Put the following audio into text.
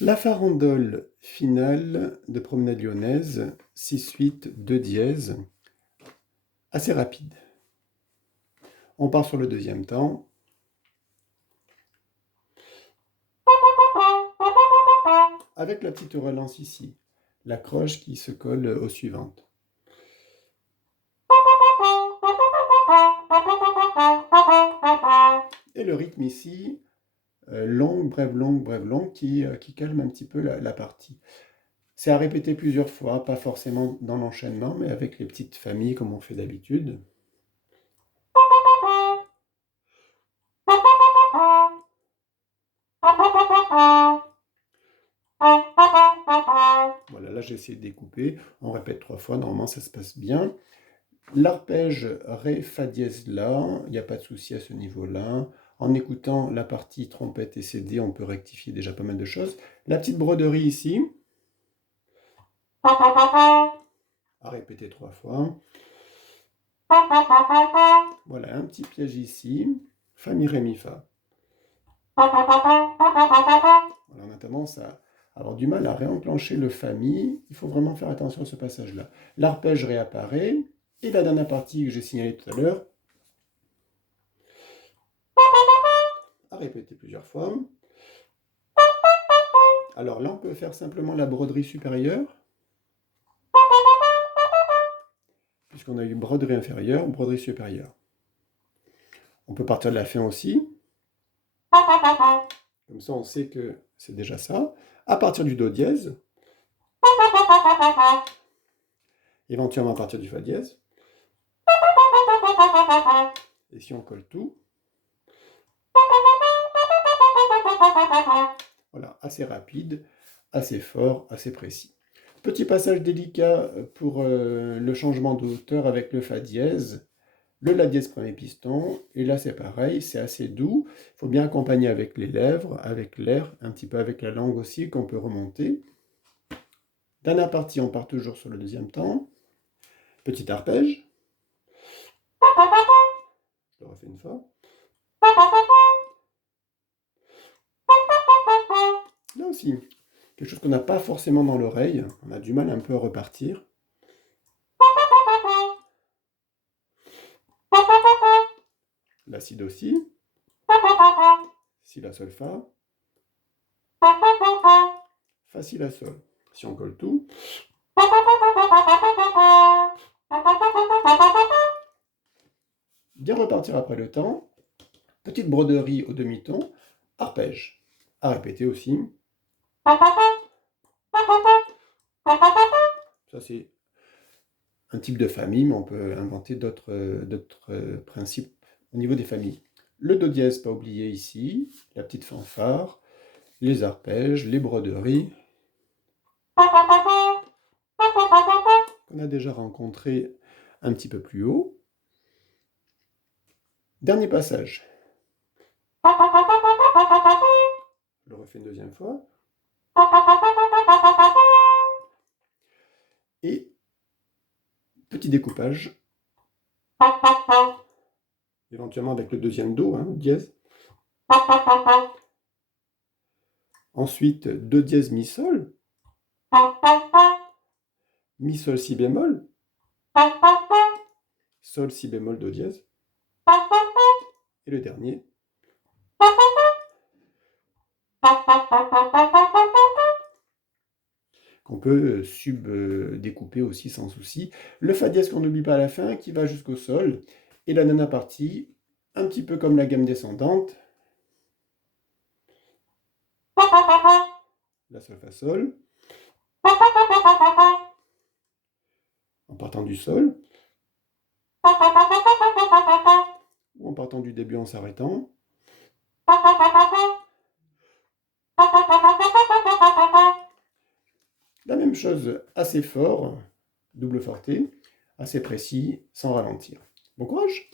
La farandole finale de Promenade lyonnaise, 6-8, 2 dièse, assez rapide. On part sur le deuxième temps. Avec la petite relance ici, la croche qui se colle aux suivantes. Et le rythme ici, longue, brève, longue, qui calme un petit peu la partie. C'est à répéter plusieurs fois, pas forcément dans l'enchaînement, mais avec les petites familles comme on fait d'habitude. Voilà, là j'ai essayé de découper, on répète 3 fois, normalement ça se passe bien. L'arpège Ré, Fa dièse La, il n'y a pas de souci à ce niveau-là. En écoutant la partie trompette et CD, on peut rectifier déjà pas mal de choses. La petite broderie ici, à répéter 3 fois. Voilà, un petit piège ici, Fa, Mi, Ré, Mi, Fa. Voilà, on a tendance à avoir du mal à réenclencher le Fa, Mi. Il faut vraiment faire attention à ce passage-là. L'arpège réapparaît. Et la dernière partie que j'ai signalée tout à l'heure, à répéter plusieurs fois. Alors là, on peut faire simplement la broderie supérieure, puisqu'on a eu broderie inférieure, broderie supérieure. On peut partir de la fin aussi. Comme ça, on sait que c'est déjà ça. À partir du Do dièse, éventuellement à partir du Fa dièse. Et si on colle tout, voilà, assez rapide, assez fort, assez précis. Petit passage délicat pour le changement de hauteur avec le Fa dièse, le La dièse premier piston, et là c'est pareil, c'est assez doux, il faut bien accompagner avec les lèvres, avec l'air, un petit peu avec la langue aussi qu'on peut remonter. Dernière partie, on part toujours sur le deuxième temps, petit arpège, je le refais une fois. Là aussi, quelque chose qu'on n'a pas forcément dans l'oreille, on a du mal un peu à repartir. La Si Do Si, Si La Sol Fa, Fa Si La Sol. Si on colle tout, bien repartir après le temps, petite broderie au demi-ton, arpège, à répéter aussi. Ça c'est un type de famille, mais on peut inventer d'autres principes au niveau des familles. Le Do dièse, pas oublié ici, la petite fanfare, les arpèges, les broderies, qu'on a déjà rencontré un petit peu plus haut. Dernier passage. Je le refais une deuxième fois. Et petit découpage, éventuellement avec le deuxième Do, dièse. Ensuite, Do dièse, Mi Sol. Mi Sol, Si bémol. Sol, Si bémol, Do dièse. Et le dernier. Qu'on peut sub-découper aussi sans souci. Le Fa dièse qu'on n'oublie pas à la fin, qui va jusqu'au Sol. Et la nana partie, un petit peu comme la gamme descendante. La Sol, Fa, Sol. En partant du Sol. Ou en partant du début en s'arrêtant. La même chose, assez fort, double forté, assez précis, sans ralentir. Bon courage!